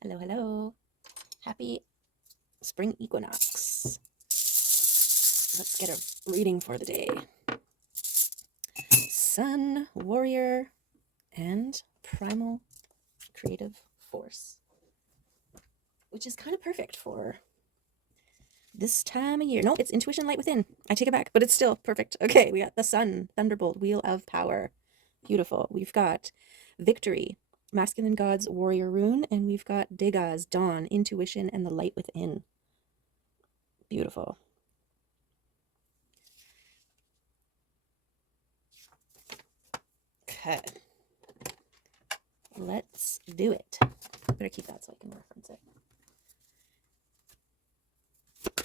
Hello, hello. Happy spring equinox. Let's get a reading for the day. Sun, warrior, and primal creative force, which is kind of perfect for this time of year. No, it's intuition light within. I take it back, but it's still perfect. Okay, we got the sun, thunderbolt, wheel of power. Beautiful. We've got victory, masculine gods, warrior rune, and we've got Degas, dawn, intuition, and the light within. Beautiful. Okay. Let's do it. Better keep that so I can reference it.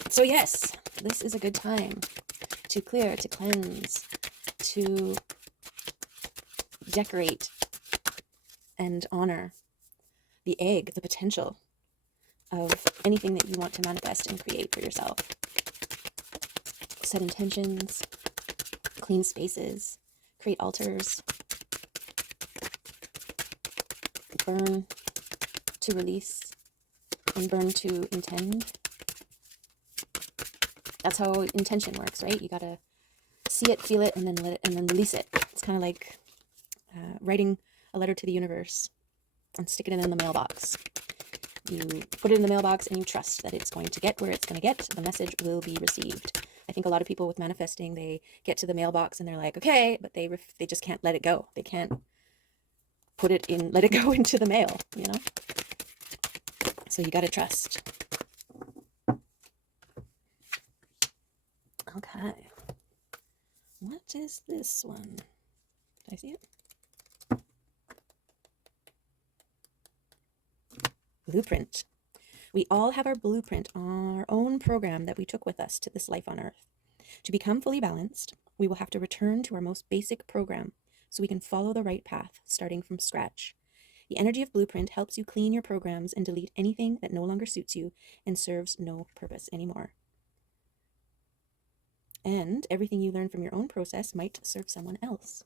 So yes, this is a good time to clear, to cleanse, to decorate and honor the egg, the potential of anything that you want to manifest and create for yourself. Set intentions, clean spaces, create altars, burn to release, and burn to intend. That's how intention works, right? You gotta see it, feel it, and then let it, and then release it. It's kind of like writing a letter to the universe and sticking it in the mailbox. You put it in the mailbox and you trust that it's going to get where it's going to get. The message will be received. I think a lot of people with manifesting, they get to the mailbox and they're like, okay, but they just can't let it go. They can't put it in, let it go into the mail, you know? So you got to trust. Okay. What is this one? Did I see it? Blueprint. We all have our blueprint, our own program that we took with us to this life on earth. To become fully balanced, we will have to return to our most basic program so we can follow the right path, starting from scratch. The energy of blueprint helps you clean your programs and delete anything that no longer suits you and serves no purpose anymore. And everything you learn from your own process might serve someone else.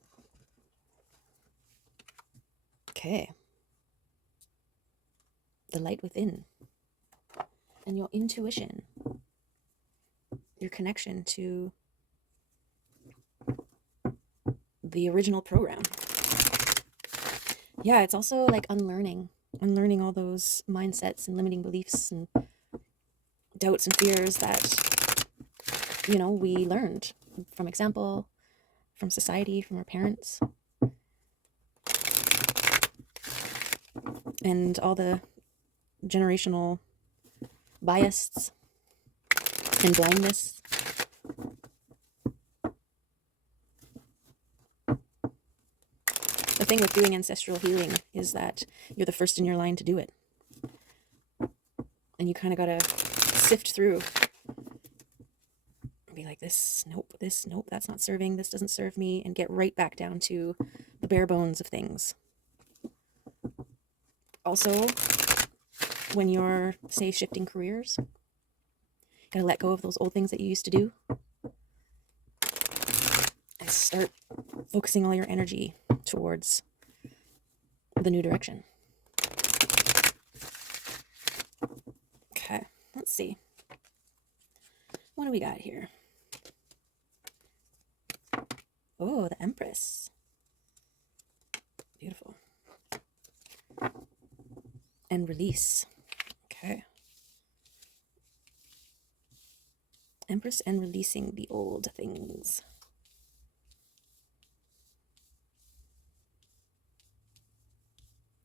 Okay. The light within. And your intuition. Your connection to the original program. Yeah, it's also like unlearning all those mindsets and limiting beliefs and doubts and fears that, you know, we learned from example, from society, from our parents, and all the generational bias and blindness. The thing with doing ancestral healing is that you're the first in your line to do it. And you kind of got to sift through and be like, this, nope, that's not serving, this doesn't serve me, and get right back down to the bare bones of things. Also, when you're, say, shifting careers, gotta let go of those old things that you used to do and start focusing all your energy towards the new direction. Okay, let's see. What do we got here? Oh, the Empress. Beautiful. And release. Okay. Empress and releasing the old things.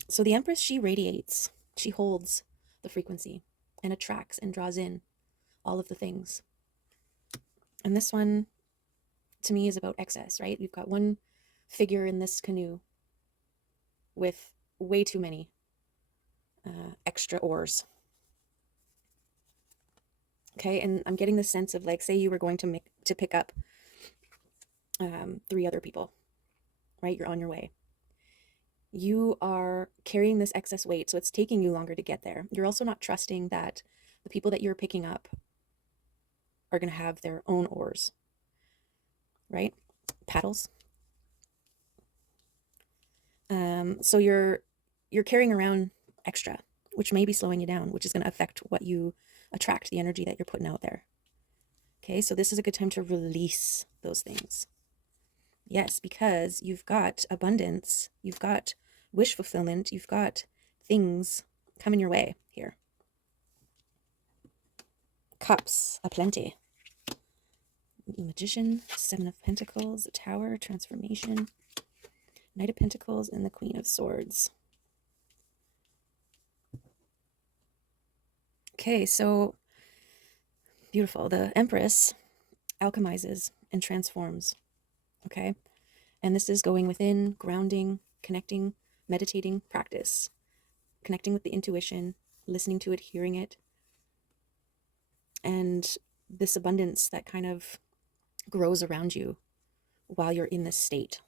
So the Empress, she radiates, she holds the frequency and attracts and draws in all of the things. And this one, to me, is about excess, right? We've got one figure in this canoe with way too many extra oars. Okay, and I'm getting the sense of, like, say you were going to pick up 3 other people, right? You're on your way. You are carrying this excess weight, so it's taking you longer to get there. You're also not trusting that the people that you're picking up are going to have their own oars, right? Paddles. So you're carrying around extra, which may be slowing you down, which is going to affect what you attract, the energy that you're putting out there. Okay, so this is a good time to release those things. Yes, because you've got abundance, you've got wish fulfillment, you've got things coming your way here. Cups aplenty. Magician, Seven of Pentacles, Tower, Transformation, Knight of Pentacles, and the Queen of Swords. Okay, so beautiful. The Empress alchemizes and transforms. Okay, and this is going within, grounding, connecting, meditating practice, connecting with the intuition, listening to it, hearing it, and this abundance that kind of grows around you while you're in this state.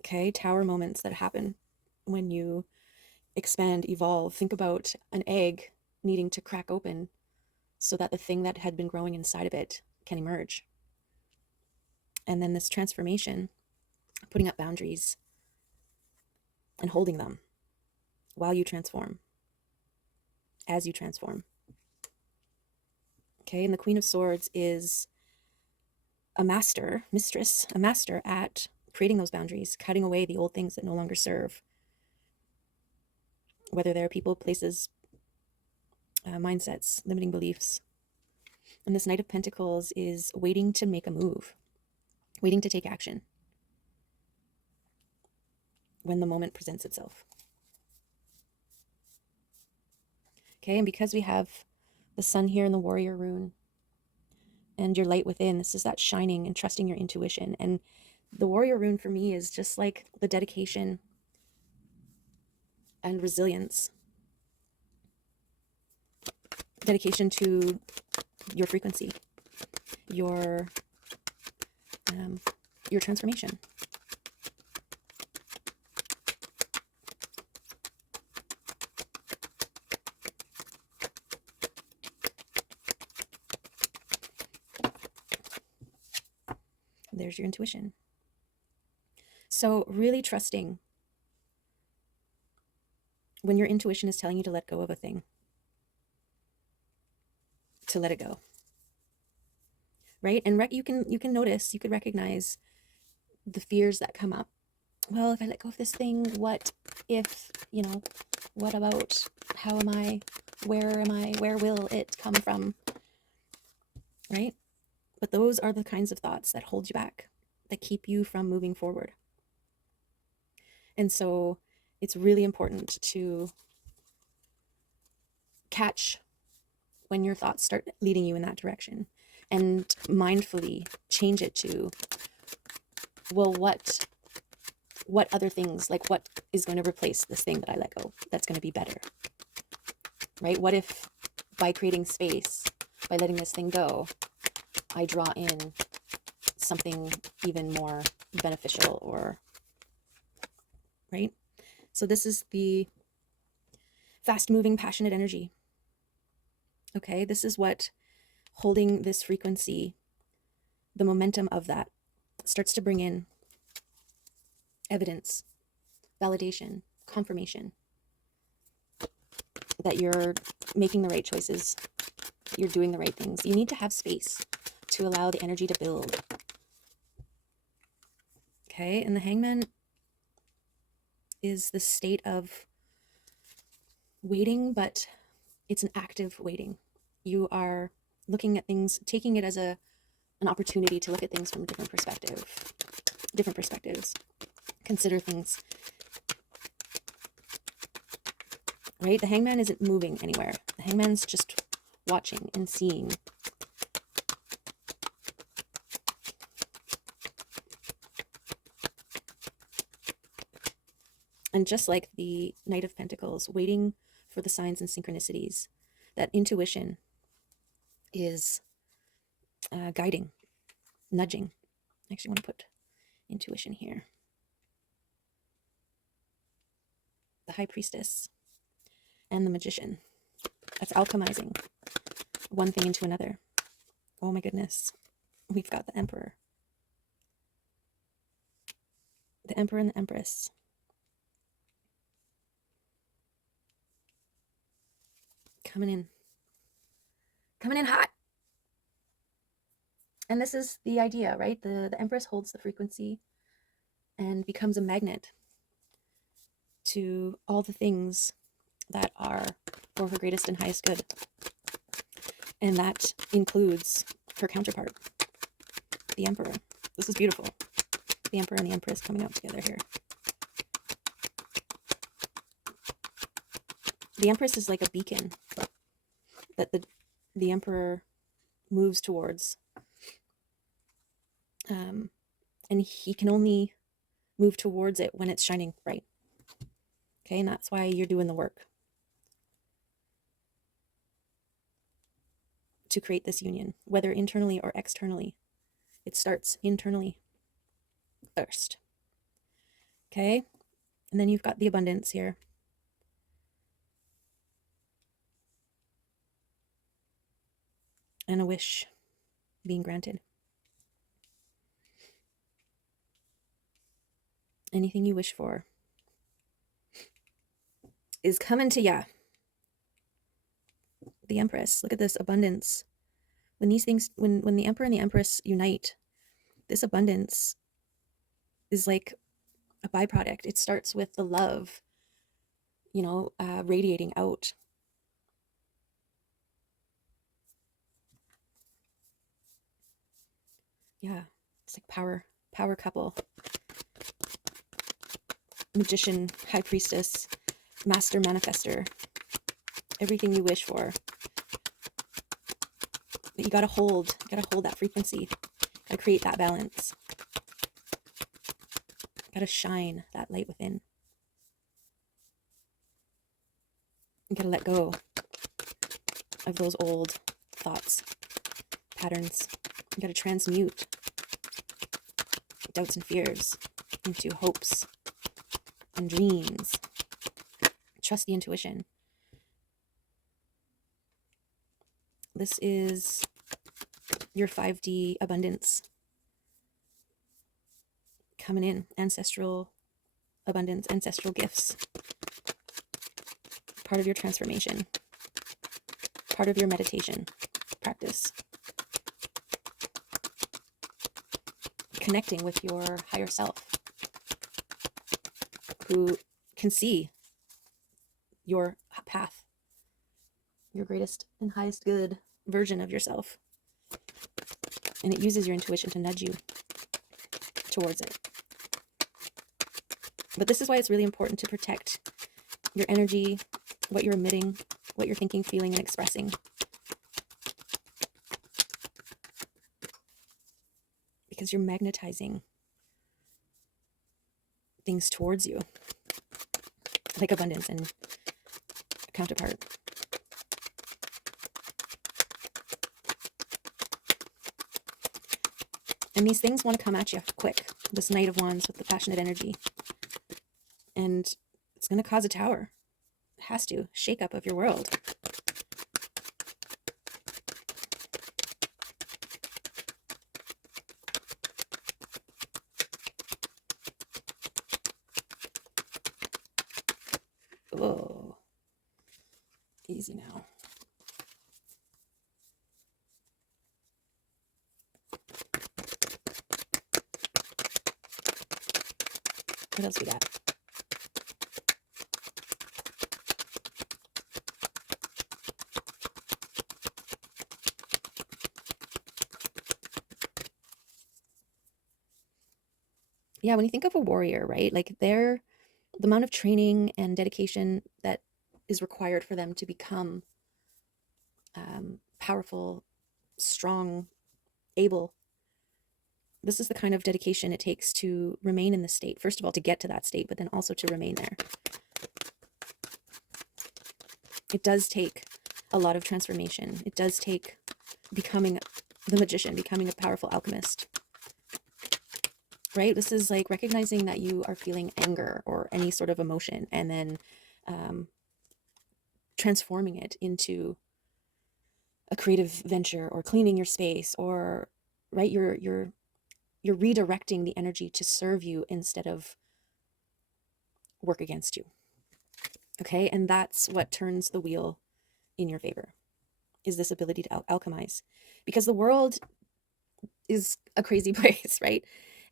Okay, tower moments that happen when you expand, evolve. Think about an egg needing to crack open so that the thing that had been growing inside of it can emerge. And then this transformation, putting up boundaries and holding them while you transform, as you transform. Okay, and the Queen of Swords is a master at creating those boundaries, cutting away the old things that no longer serve, whether they're people, places, mindsets, limiting beliefs. And this Knight of Pentacles is waiting to make a move, waiting to take action when the moment presents itself. Okay, and because we have the sun here in the warrior rune and your light within, this is that shining and trusting your intuition. And the warrior rune for me is just like the dedication and resilience, dedication to your frequency, your transformation. There's your intuition. So really trusting when your intuition is telling you to let go of a thing, to let it go. Right? And you can notice, you could recognize the fears that come up. Well, if I let go of this thing, what if, what about, how am I, where will it come from? Right? But those are the kinds of thoughts that hold you back, that keep you from moving forward. And so it's really important to catch when your thoughts start leading you in that direction and mindfully change it to, well, what other things, like what is going to replace this thing that I let go that's going to be better, right? What if by creating space, by letting this thing go, I draw in something even more beneficial, or, right? So this is the fast moving, passionate energy. Okay, this is what holding this frequency, the momentum of that starts to bring in evidence, validation, confirmation that you're making the right choices, you're doing the right things. You need to have space to allow the energy to build. Okay, and the Hangman is the state of waiting, but it's an active waiting. You are looking at things, taking it as an opportunity to look at things from a different perspectives, consider things, right? The Hangman isn't moving anywhere. The Hangman's just watching and seeing. And just like the Knight of Pentacles, waiting for the signs and synchronicities, that intuition is guiding, nudging. I actually want to put intuition here. The High Priestess and the Magician. That's alchemizing one thing into another. Oh my goodness. We've got the Emperor. The Emperor and the Empress. coming in hot. And this is the idea, right? The Empress holds the frequency and becomes a magnet to all the things that are for her greatest and highest good. And that includes her counterpart, the Emperor. This is beautiful. The Emperor and the Empress coming out together here. The Empress is like a beacon that the Emperor moves towards. And he can only move towards it when it's shining bright. Okay, and that's why you're doing the work to create this union, whether internally or externally. It starts internally first. Okay, and then you've got the abundance here. And a wish being granted. Anything you wish for is coming to ya. The Empress, look at this abundance. When these things, when the Emperor and the Empress unite, this abundance is like a byproduct. It starts with the love, radiating out. Yeah, it's like power couple. Magician, high priestess, master manifester. Everything you wish for. But you gotta hold that frequency. Gotta create that balance. Gotta shine that light within. You gotta let go of those old thoughts, patterns. You gotta transmute doubts and fears into hopes and dreams. Trust the intuition. This is your 5D abundance coming in. Ancestral abundance, ancestral gifts. Part of your transformation. Part of your meditation practice. Connecting with your higher self, who can see your path, your greatest and highest good version of yourself. And it uses your intuition to nudge you towards it. But this is why it's really important to protect your energy, what you're emitting, what you're thinking, feeling, and expressing. Because you're magnetizing things towards you, like abundance and counterpart. And these things want to come at you quick. This Knight of Wands with the passionate energy. And it's going to cause a tower. It has to. Shake up of your world. Oh, easy now. What else we got? Yeah, when you think of a warrior, right? Like the amount of training and dedication that is required for them to become powerful, strong, able. This is the kind of dedication it takes to remain in the state. First of all, to get to that state, but then also to remain there. It does take a lot of transformation. It does take becoming the magician, becoming a powerful alchemist. Right? This is like recognizing that you are feeling anger or any sort of emotion, and then transforming it into a creative venture, or cleaning your space, or right, you're redirecting the energy to serve you instead of work against you. Okay, and that's what turns the wheel in your favor, is this ability to alchemize. Because the world is a crazy place, right?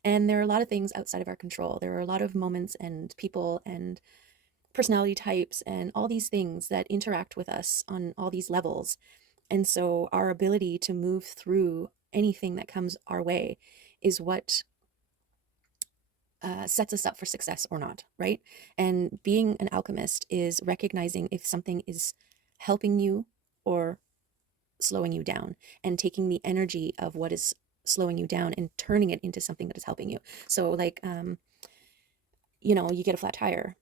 And there are a lot of things outside of our control. There are a lot of moments and people and personality types and all these things that interact with us on all these levels. And so our ability to move through anything that comes our way is what sets us up for success or not, right? And being an alchemist is recognizing if something is helping you or slowing you down, and taking the energy of what is slowing you down and turning it into something that is helping you. So like, you get a flat tire.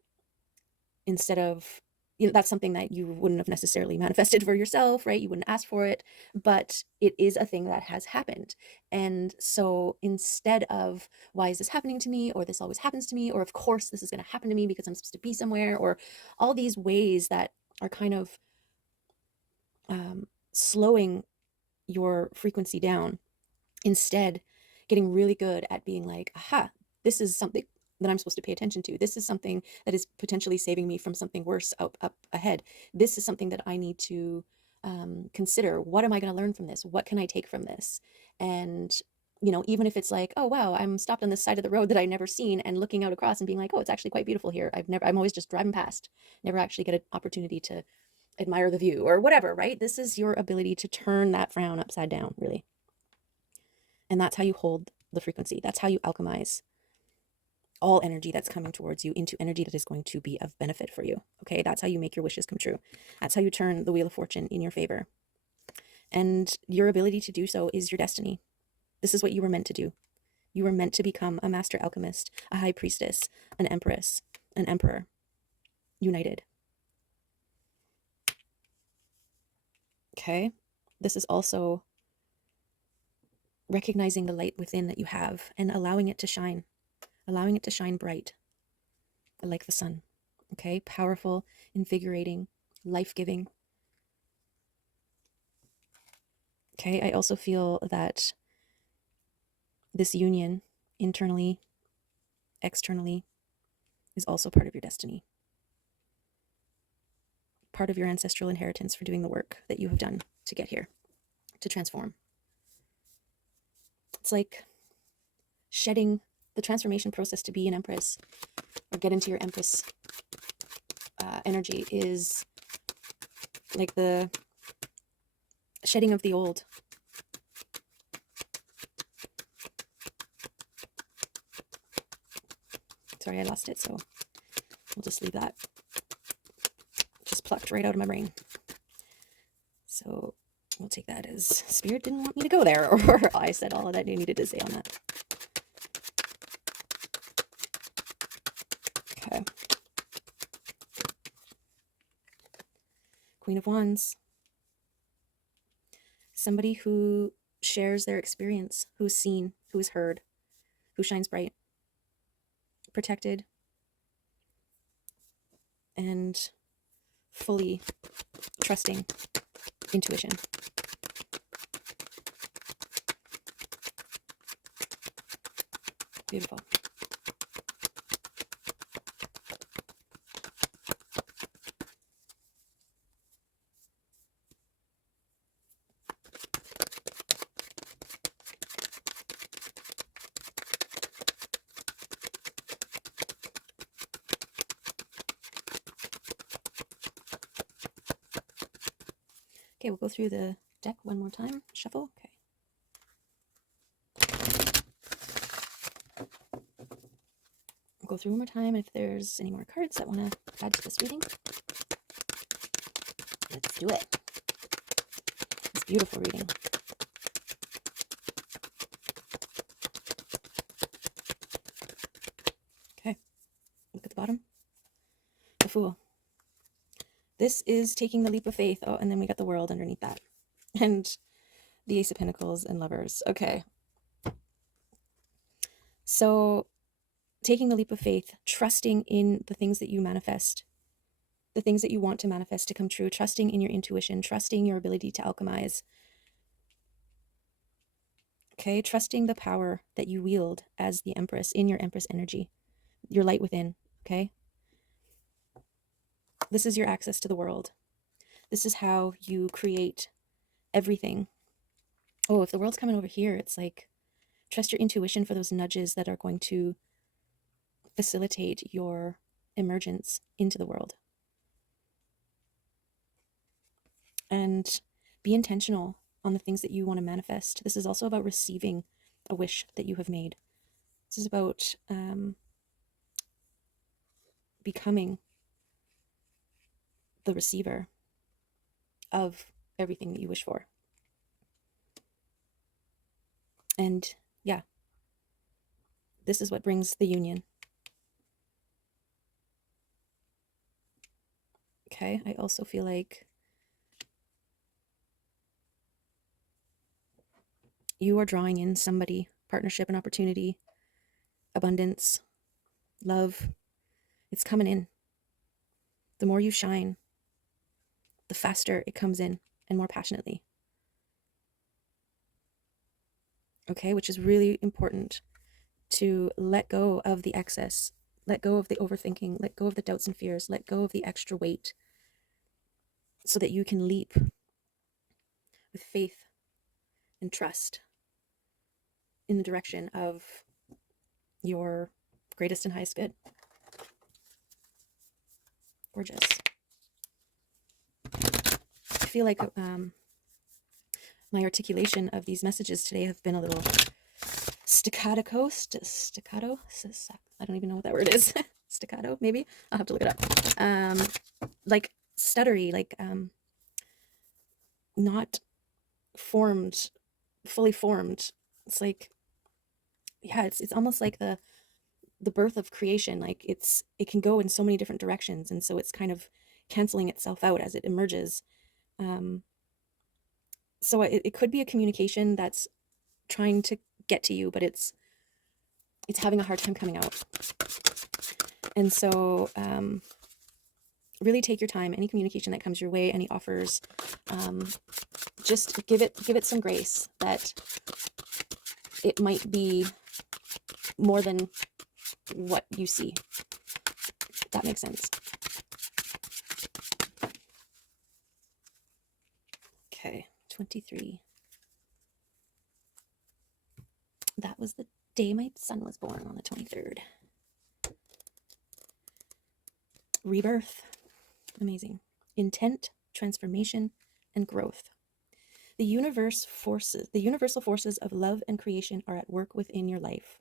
Instead of, that's something that you wouldn't have necessarily manifested for yourself, right? You wouldn't ask for it, but it is a thing that has happened. And so instead of, why is this happening to me? Or this always happens to me? Or of course this is going to happen to me because I'm supposed to be somewhere, or all these ways that are kind of slowing your frequency down. Instead, getting really good at being like, aha, this is something that I'm supposed to pay attention to. This is something that is potentially saving me from something worse up ahead. This is something that I need to consider. What am I going to learn from this? What can I take from this? And even if it's like, oh wow, I'm stopped on this side of the road that I've never seen, and looking out across and being like, oh, it's actually quite beautiful here. I'm always just driving past, never actually get an opportunity to admire the view or whatever, right? This is your ability to turn that frown upside down, really. And that's how you hold the frequency. That's how you alchemize all energy that's coming towards you into energy that is going to be of benefit for you. Okay, that's how you make your wishes come true. That's how you turn the wheel of fortune in your favor. And your ability to do so is your destiny. This is what you were meant to do. You were meant to become a master alchemist, a high priestess, an empress, an emperor, united. Okay, this is also recognizing the light within that you have and allowing it to shine bright like the sun. Okay, powerful, invigorating, life-giving. Okay, I also feel that this union, internally, externally, is also part of your destiny. Part of your ancestral inheritance for doing the work that you have done to get here, to transform. It's like shedding the transformation process to be an empress or get into your empress energy is like the shedding of the old. Sorry, I lost it, so we'll just leave that. Just plucked right out of my brain. So we'll take that as spirit didn't want me to go there, or I said all that I needed to say on that. Okay. Queen of Wands. Somebody who shares their experience, who's seen, who's heard, who shines bright, protected, and fully trusting intuition. Beautiful. Okay, we'll go through the deck one more time. Shuffle. Okay. We'll go through one more time. If there's any more cards that want to add to this reading, let's do it. It's beautiful reading. Okay, look at the bottom. The Fool. This is taking the leap of faith. Oh, and then we got the World underneath that. And the Ace of Pentacles and Lovers. Okay. So taking the leap of faith, trusting in the things that you manifest, the things that you want to manifest to come true, trusting in your intuition, trusting your ability to alchemize. Okay, trusting the power that you wield as the Empress in your Empress energy, your light within. Okay, this is your access to the world. This is how you create everything. Oh, if the world's coming over here, it's like, trust your intuition for those nudges that are going to facilitate your emergence into the world. And be intentional on the things that you want to manifest. This is also about receiving a wish that you have made. This is about becoming the receiver of everything that you wish for. And yeah, this is what brings the union. Okay, I also feel like you are drawing in somebody, partnership and opportunity, abundance, love. It's coming in. The more you shine, the faster it comes in and more passionately. Okay, which is really important, to let go of the excess, let go of the overthinking, let go of the doubts and fears, let go of the extra weight, so that you can leap with faith and trust in the direction of your greatest and highest good. Gorgeous. I feel like my articulation of these messages today have been a little staccato. I don't even know what that word is. Staccato, maybe? I'll have to look it up. Like stuttery, like not formed, fully formed. It's like, yeah, it's almost like the birth of creation. Like it can go in so many different directions, and so it's kind of canceling itself out as it emerges. So it could be a communication that's trying to get to you, but it's having a hard time coming out. And so really take your time. Any communication that comes your way, any offers, just give it some grace, that it might be more than what you see. That makes sense. Okay, 23. That was the day my son was born, on the 23rd. Rebirth. Amazing. Intent, transformation, and growth. The universal forces of love and creation are at work within your life.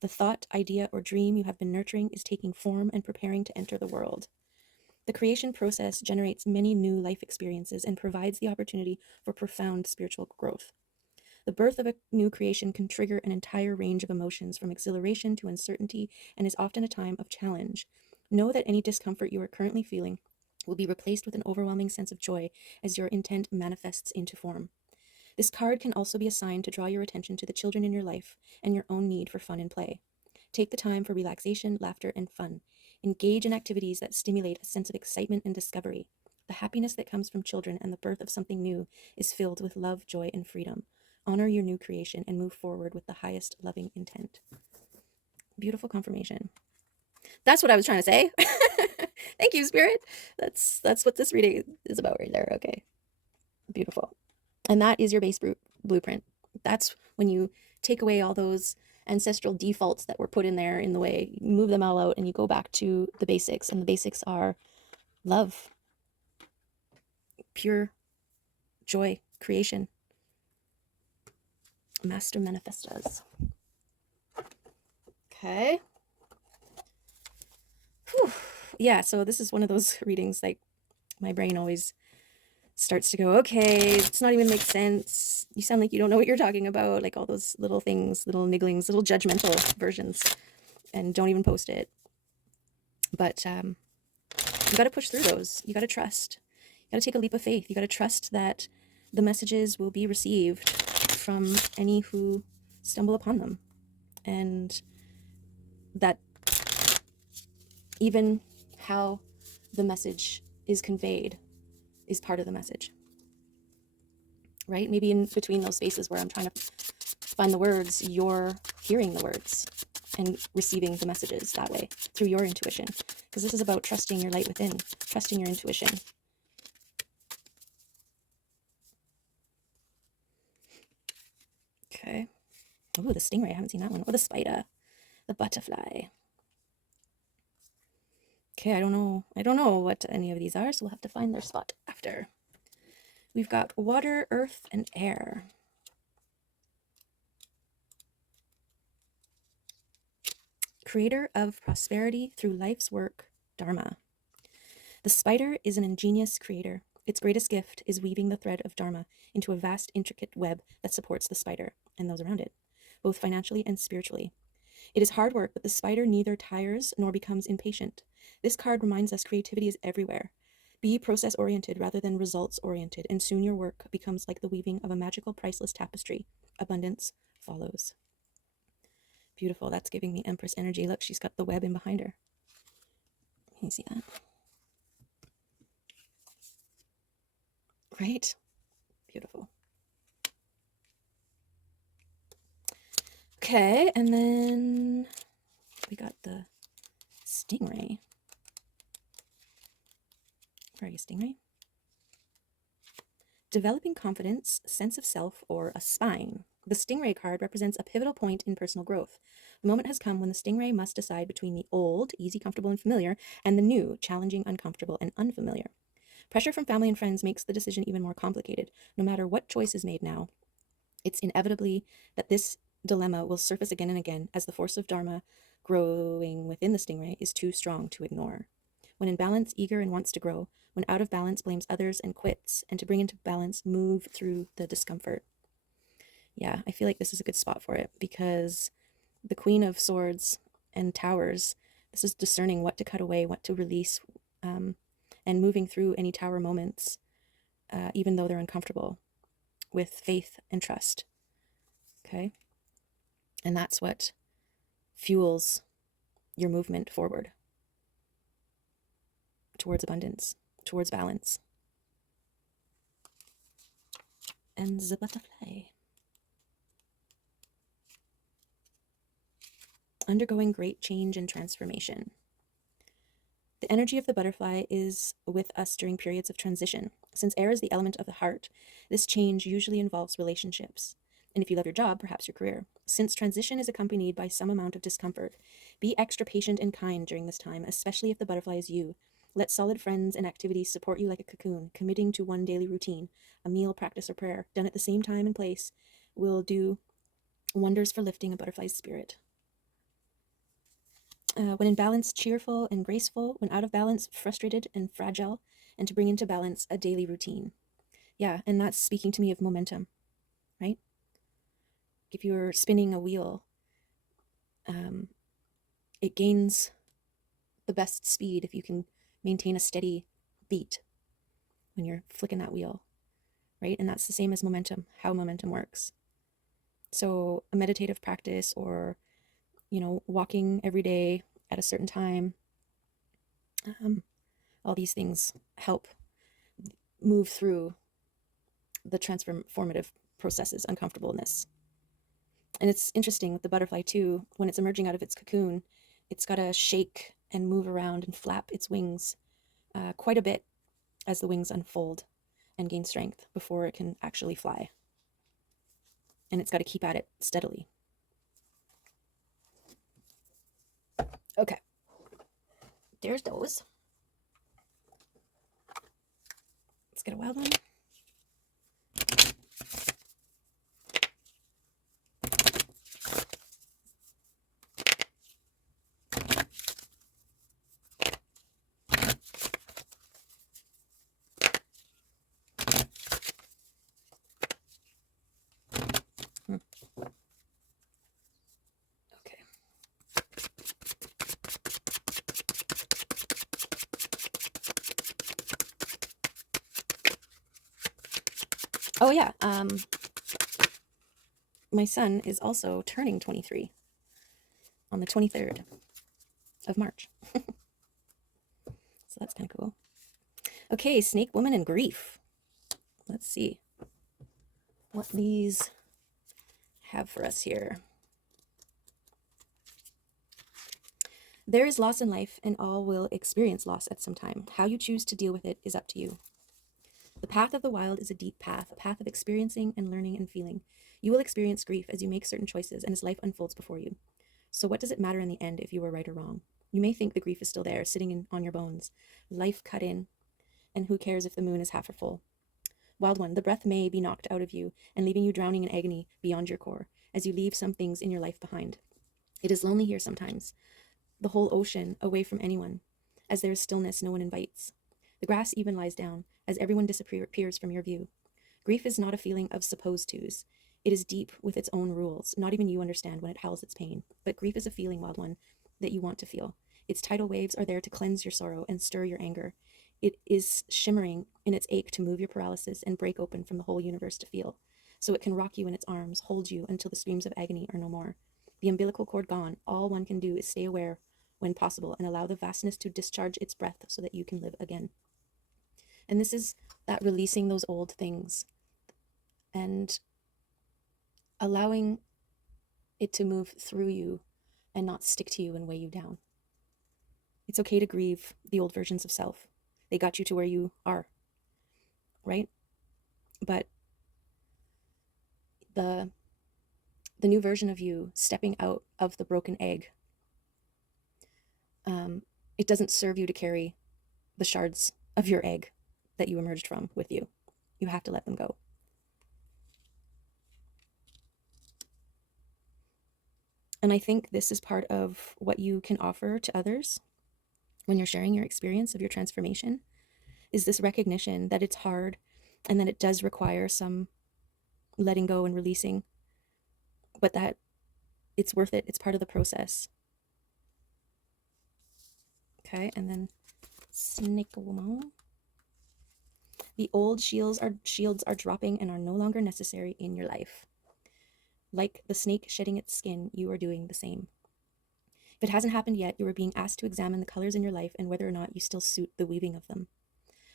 The thought, idea, or dream you have been nurturing is taking form and preparing to enter the world. The creation process generates many new life experiences and provides the opportunity for profound spiritual growth. The birth of a new creation can trigger an entire range of emotions, from exhilaration to uncertainty, and is often a time of challenge. Know that any discomfort you are currently feeling will be replaced with an overwhelming sense of joy as your intent manifests into form. This card can also be assigned to draw your attention to the children in your life and your own need for fun and play. Take the time for relaxation, laughter, and fun. Engage in activities that stimulate a sense of excitement and discovery. The happiness that comes from children and the birth of something new is filled with love, joy, and freedom. Honor your new creation and move forward with the highest loving intent. Beautiful confirmation. That's what I was trying to say. Thank you, Spirit. That's what this reading is about right there. Okay. Beautiful. And that is your base blueprint. That's when you take away all those ancestral defaults that were put in there in the way, you move them all out, and you go back to the basics. And the basics are love, pure joy, creation, master manifestos. Okay. Whew. Yeah, so this is one of those readings, like, my brain always starts to go, okay, it's not even make sense. You sound like you don't know what you're talking about. Like all those little things, little nigglings, little judgmental versions, and don't even post it. But you got to push through those. You got to trust. You got to take a leap of faith. You got to trust that the messages will be received from any who stumble upon them. And that even how the message is conveyed is part of the message, right? Maybe in between those spaces where I'm trying to find the words, you're hearing the words and receiving the messages that way through your intuition. Because this is about trusting your light within, trusting your intuition. Okay. Oh, the stingray. I haven't seen that one. Oh, the spider. The butterfly. Okay, I don't know what any of these are, so we'll have to find their spot after. We've got water, earth, and air. Creator of prosperity through life's work, Dharma. The spider is an ingenious creator. Its greatest gift is weaving the thread of Dharma into a vast, intricate web that supports the spider and those around it, both financially and spiritually. It is hard work, but the spider neither tires nor becomes impatient. This card reminds us creativity is everywhere. Be process-oriented rather than results-oriented, and soon your work becomes like the weaving of a magical, priceless tapestry. Abundance follows. Beautiful. That's giving me Empress energy. Look, she's got the web in behind her. Can you see that? Great. Beautiful. Okay, and then we got the stingray. Where are you, stingray? Developing confidence, sense of self, or a spine. The stingray card represents a pivotal point in personal growth. The moment has come when the stingray must decide between the old, easy, comfortable, and familiar, and the new, challenging, uncomfortable, and unfamiliar. Pressure from family and friends makes the decision even more complicated. No matter what choice is made now, it's inevitably that this dilemma will surface again and again as the force of Dharma growing within the stingray is too strong to ignore. When in balance, eager and wants to grow. When out of balance, blames others and quits. And to bring into balance, move through the discomfort. Yeah, I feel like this is a good spot for it because the Queen of Swords and Towers, this is discerning what to cut away, what to release, and moving through any tower moments, even though they're uncomfortable, with faith and trust. Okay? And that's what fuels your movement forward towards abundance, towards balance. And the butterfly. Undergoing great change and transformation. The energy of the butterfly is with us during periods of transition. Since air is the element of the heart, this change usually involves relationships. And if you love your job, perhaps your career. Since transition is accompanied by some amount of discomfort, be extra patient and kind during this time, especially if the butterfly is you. Let solid friends and activities support you like a cocoon. Committing to one daily routine, a meal, practice, or prayer, done at the same time and place, will do wonders for lifting a butterfly's spirit. When in balance, cheerful and graceful. When out of balance, frustrated and fragile. And to bring into balance a daily routine. Yeah, and that's speaking to me of momentum, right? If you're spinning a wheel, it gains the best speed if you can maintain a steady beat when you're flicking that wheel, right? And that's the same as momentum, how momentum works. So a meditative practice or, walking every day at a certain time, all these things help move through the transformative processes, uncomfortableness. And it's interesting with the butterfly too, when it's emerging out of its cocoon, it's got to shake and move around and flap its wings quite a bit as the wings unfold and gain strength before it can actually fly. And it's got to keep at it steadily. Okay. There's those. Let's get a wild one. Okay. Oh yeah, my son is also turning 23 on the 23rd of March. So that's kind of cool. Okay, Snake Woman and Grief. Let's see what these have for us here. There is loss in life, and all will experience loss at some time. How you choose to deal with it is up to you. The path of the wild is a deep path, a path of experiencing and learning and feeling. You will experience grief as you make certain choices and as life unfolds before you. So what does it matter in the end if you were right or wrong? You may think the grief is still there, sitting on your bones, life cut in, and who cares if the moon is half or full? Wild one, the breath may be knocked out of you and leaving you drowning in agony beyond your core as you leave some things in your life behind. It is lonely here sometimes, the whole ocean away from anyone, as there is stillness no one invites. The grass even lies down as everyone disappears from your view. Grief is not a feeling of supposed tos. It is deep with its own rules. Not even you understand when it howls its pain. But grief is a feeling, wild one, that you want to feel. Its tidal waves are there to cleanse your sorrow and stir your anger. It is shimmering in its ache to move your paralysis and break open from the whole universe to feel. So it can rock you in its arms, hold you until the screams of agony are no more. The umbilical cord gone, all one can do is stay aware when possible and allow the vastness to discharge its breath so that you can live again. And this is that releasing those old things and allowing it to move through you and not stick to you and weigh you down. It's okay to grieve the old versions of self. They got you to where you are, right? But the new version of you stepping out of the broken egg, it doesn't serve you to carry the shards of your egg that you emerged from with you. You have to let them go. And I think this is part of what you can offer to others when you're sharing your experience of your transformation, is this recognition that it's hard and that it does require some letting go and releasing, but that it's worth it. It's part of the process. Okay, and then Snake Woman. The old shields are dropping and are no longer necessary in your life. Like the snake shedding its skin, you are doing the same. If it hasn't happened yet, you are being asked to examine the colors in your life and whether or not you still suit the weaving of them.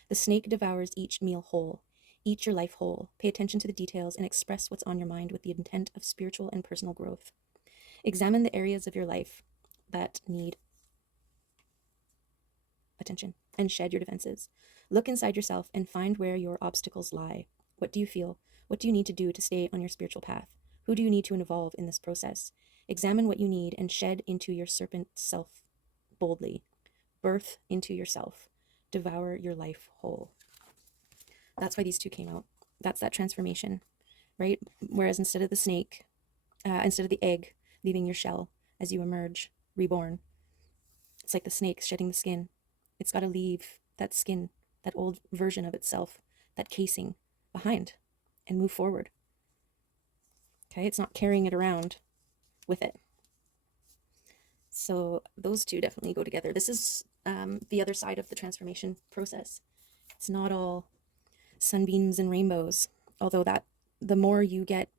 The snake devours each meal whole. Eat your life whole. Pay attention to the details and express what's on your mind with the intent of spiritual and personal growth. Examine the areas of your life that need attention and shed your defenses. Look inside yourself and find where your obstacles lie. What do you feel? What do you need to do to stay on your spiritual path? Who do you need to involve in this process? Examine what you need and shed into your serpent self boldly. Birth into yourself. Devour your life whole. That's why these two came out. That's that transformation, right? Whereas instead of the snake, instead of the egg leaving your shell as you emerge, reborn, it's like the snake shedding the skin. It's got to leave that skin, that old version of itself, that casing behind and move forward. Okay, it's not carrying it around with it. So those two definitely go together. This is the other side of the transformation process. It's not all sunbeams and rainbows, although that the more you get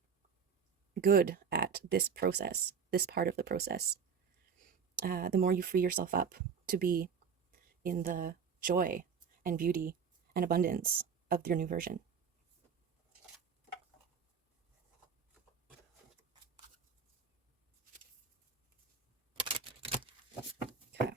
good at this process, this part of the process, the more you free yourself up to be in the joy and beauty and abundance of your new version. Okay.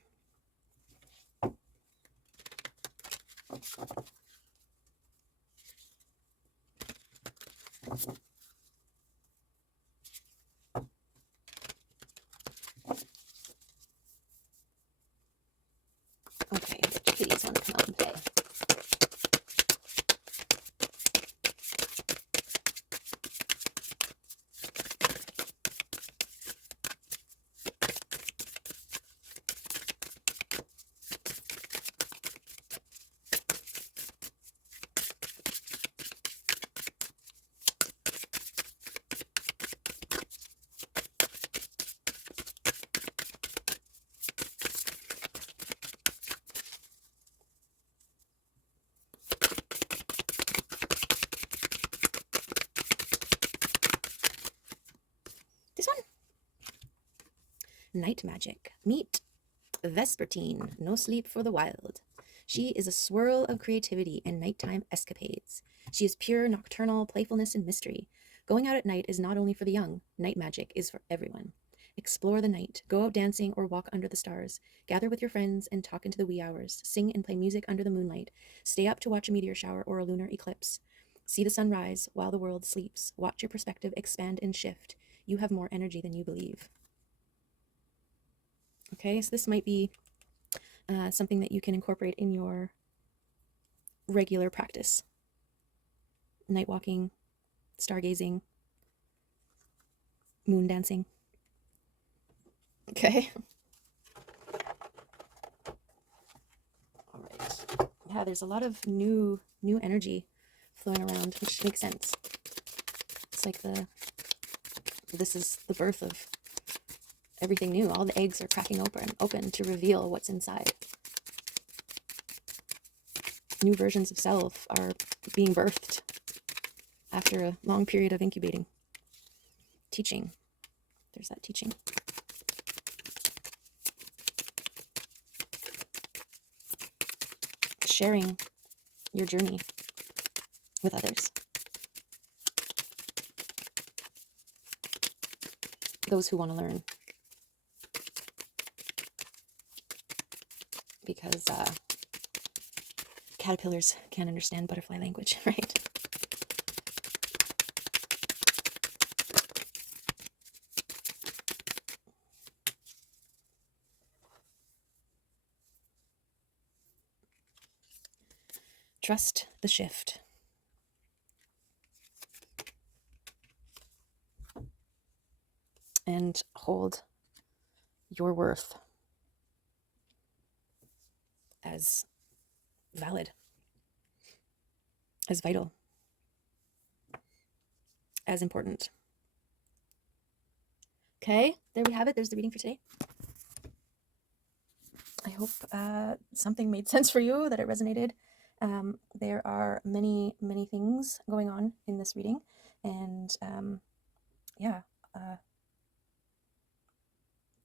Okay, the kitties want to come out and play. This one. Night magic. Meet Vespertine, no sleep for the wild. She is a swirl of creativity and nighttime escapades. She is pure nocturnal playfulness and mystery. Going out at night is not only for the young. Night magic is for everyone. Explore the night. Go out dancing or walk under the stars. Gather with your friends and talk into the wee hours. Sing and play music under the moonlight. Stay up to watch a meteor shower or a lunar eclipse. See the sun rise while the world sleeps. Watch your perspective expand and shift. You have more energy than you believe. Okay, so this might be something that you can incorporate in your regular practice. Night walking, stargazing, moon dancing. Okay. All right. Yeah, there's a lot of new energy flowing around, which makes sense. It's like this is the birth of everything new. All the eggs are cracking open to reveal what's inside. New versions of self are being birthed after a long period of incubating. Teaching. There's that teaching. Sharing your journey with others. Those who want to learn. Because caterpillars can't understand butterfly language, right? Trust the shift. And hold your worth as valid, as vital, as important. Okay, there we have it. There's the reading for today. I hope something made sense for you, that it resonated. There are many things going on in this reading, and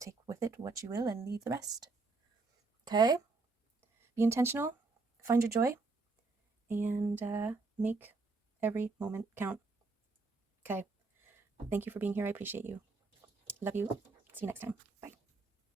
take with it what you will and leave the rest. Okay, be intentional, find your joy, and make every moment count. Okay, thank you for being here. I appreciate you. Love you. See you next time.